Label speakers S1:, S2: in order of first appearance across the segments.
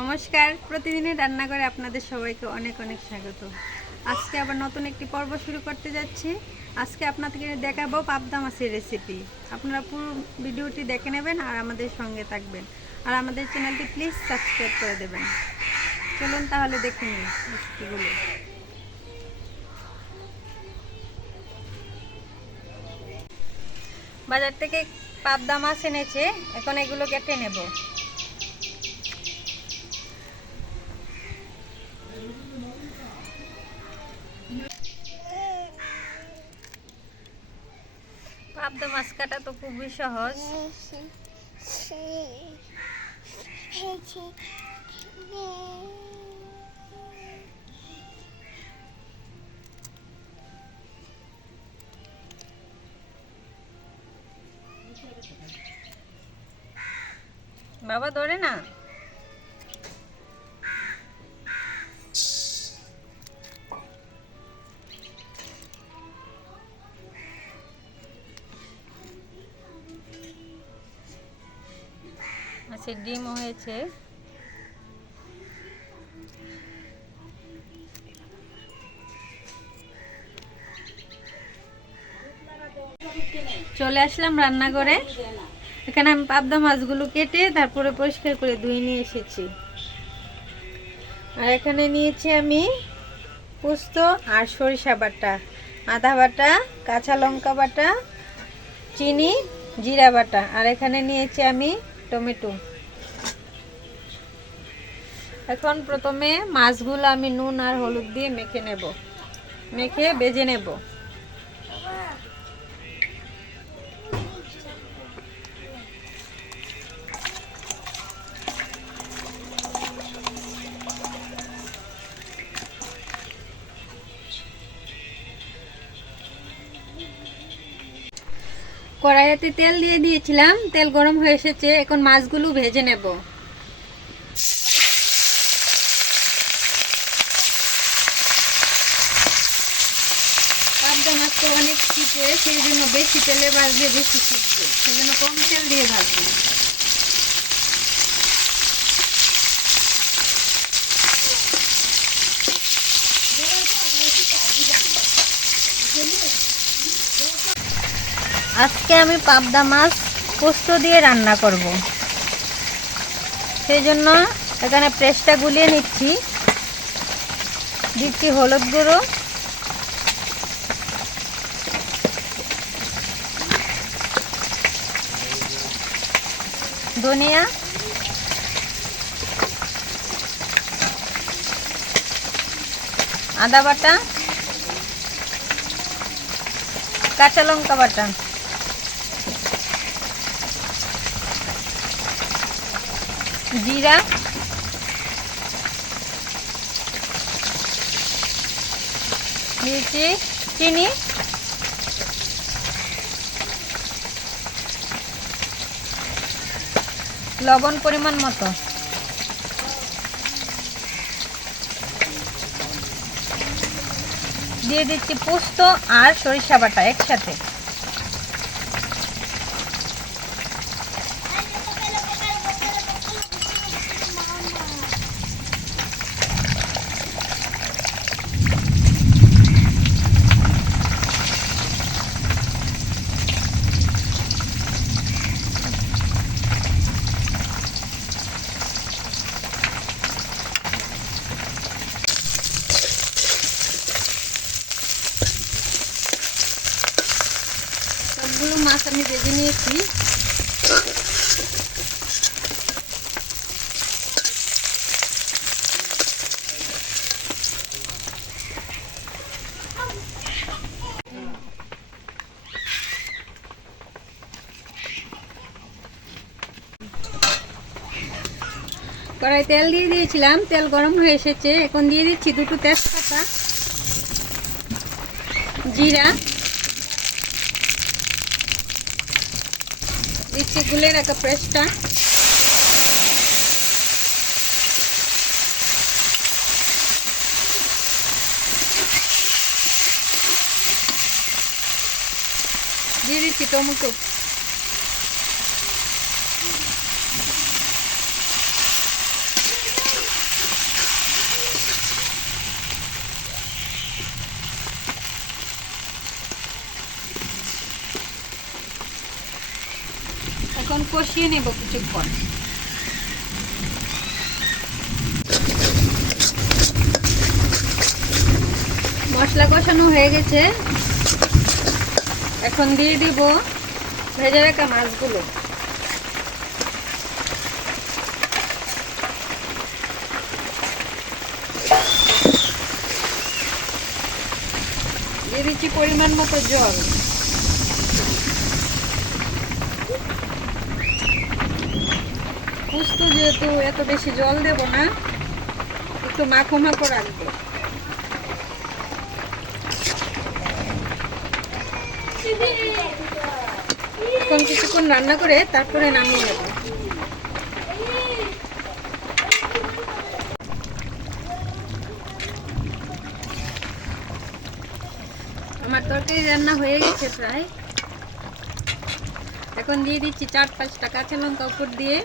S1: নমস্কার। প্রতিদিনের রান্নাঘরে আপনাদের সবাইকে অনেক অনেক স্বাগত। আজকে আবার নতুন একটি পর্ব শুরু করতে যাচ্ছি। আজকে আপনাদেরকে দেখাবো পাবদা মাছের রেসিপি আপনারা পুরো ভিডিওটি দেখে নেবেন আর আমাদের সঙ্গে থাকবেন। আর আমাদের চ্যানেলটি প্লিজ সাবস্ক্রাইব করে দেবেন। চলুন তাহলে দেখে নিন রেসিপিগুলো বাজার থেকে পাবদা মাছ এনেছে। এখন এগুলো কেটে নেব। পাবদা মাছ কাটা তো খুবই সহজ। বাবা ধরে না? আচ্ছা ডিমও হয়েছে। চলে আসলাম রান্নাঘরে। এখানে আমি পাবদা মাছগুলো কেটে তারপরে পরিষ্কার করে ধুয়ে নিয়ে এসেছি। আর এখানে নিয়েছি আমি পোস্ত আর সরিষা বাটা, আদা বাটা, কাঁচা লঙ্কা বাটা, চিনি, জিরা বাটা। আর এখানে নিয়েছি আমি টমেটো। এখন প্রথমে মাছগুলো আমি নুন আর হলুদ দিয়ে মেখে নেব। মেখে বেজে নেব। কড়াইতে তেল দিয়ে দিয়েছিলাম। তেল গরম হয়ে এসেছে। এখন মাছগুলো ভেজে নেব। পাবদা মাছ তো অনেক শীতে, সেই জন্য বেশি তেলে ভাজলে বেশি শিখবে সেই জন্য কম তেল দিয়ে ভাজবে। আজকে আমি পাবদা মাছ পোস্ত দিয়ে রান্না করব। সেই জন্য এখানে প্রেসটা গুলিয়ে নিচ্ছি। দিচ্ছি হলুদ গুঁড়ো। ধনিয়া। আদা বাটা। কাঁচা লঙ্কা বাটা। জিরা। দিয়েছি চিনি। লবণ পরিমাণ মতো। দিয়ে দিচ্ছি পোস্ত আর সরিষা বাটা একসাথে। মাছ আমি ভেজে নিয়েছি। কড়াই তেল দিয়ে দিয়েছিলাম, তেল গরম হয়ে এসেছে। এখন দিয়ে দিচ্ছি দুটো তেজপাতা, জিরা। দিচ্ছি গুলে রাখা পেস্টটা দিয়ে দিচ্ছি টমেটো কষিয়ে নেব কিছুক্ষণ। মশলা কষানো হয়ে গেছে। এখন দিয়ে দিব ভেজে রাখা মাছগুলো। দিয়ে দিচ্ছি পরিমাণ মতো জল। পুস্ত যেহেতু এত বেশি জল দেব না, একটু মাখো মাখো রাখব। এখন কিছুক্ষণ রান্না করে তারপরে নামিয়ে নেব। আমার তরকারি রান্না হয়ে গেছে প্রায়। এখন দিয়ে দিচ্ছি চার পাঁচটা কাঁচা লঙ্কা উপর দিয়ে।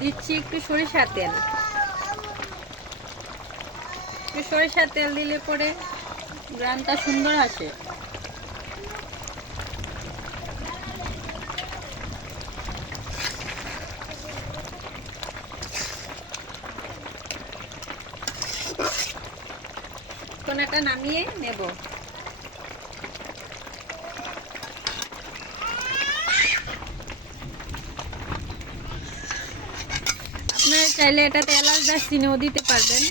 S1: দিচ্ছি একটু সরিষা তেল। একটু সরিষা তেল দিলে পরে গ্রানটা সুন্দর আসে। কোনাটা নামিয়ে নেব আপনারা চাইলে এটাতে এলাচ দারচিনিও দিতে পারবেন।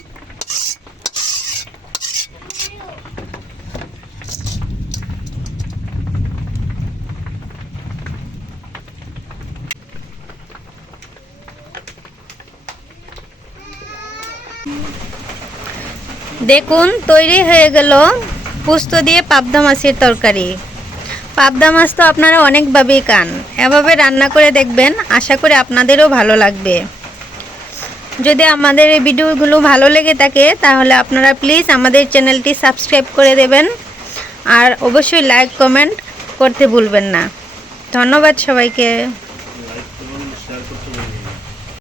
S1: দেখুন, তৈরি হয়ে গেল পুস্ত দিয়ে পাবদা মাছের তরকারি। পাবদা মাছ তো আপনারা অনেকভাবেই খান। এভাবে রান্না করে দেখবেন, আশা করি আপনাদেরও ভালো লাগবে। যদি আমাদের এই ভিডিওগুলো ভালো লেগে থাকে, তাহলে আপনারা প্লিজ আমাদের চ্যানেলটি সাবস্ক্রাইব করে দেবেন। আর অবশ্যই লাইক কমেন্ট করতে ভুলবেন না। ধন্যবাদ সবাইকে।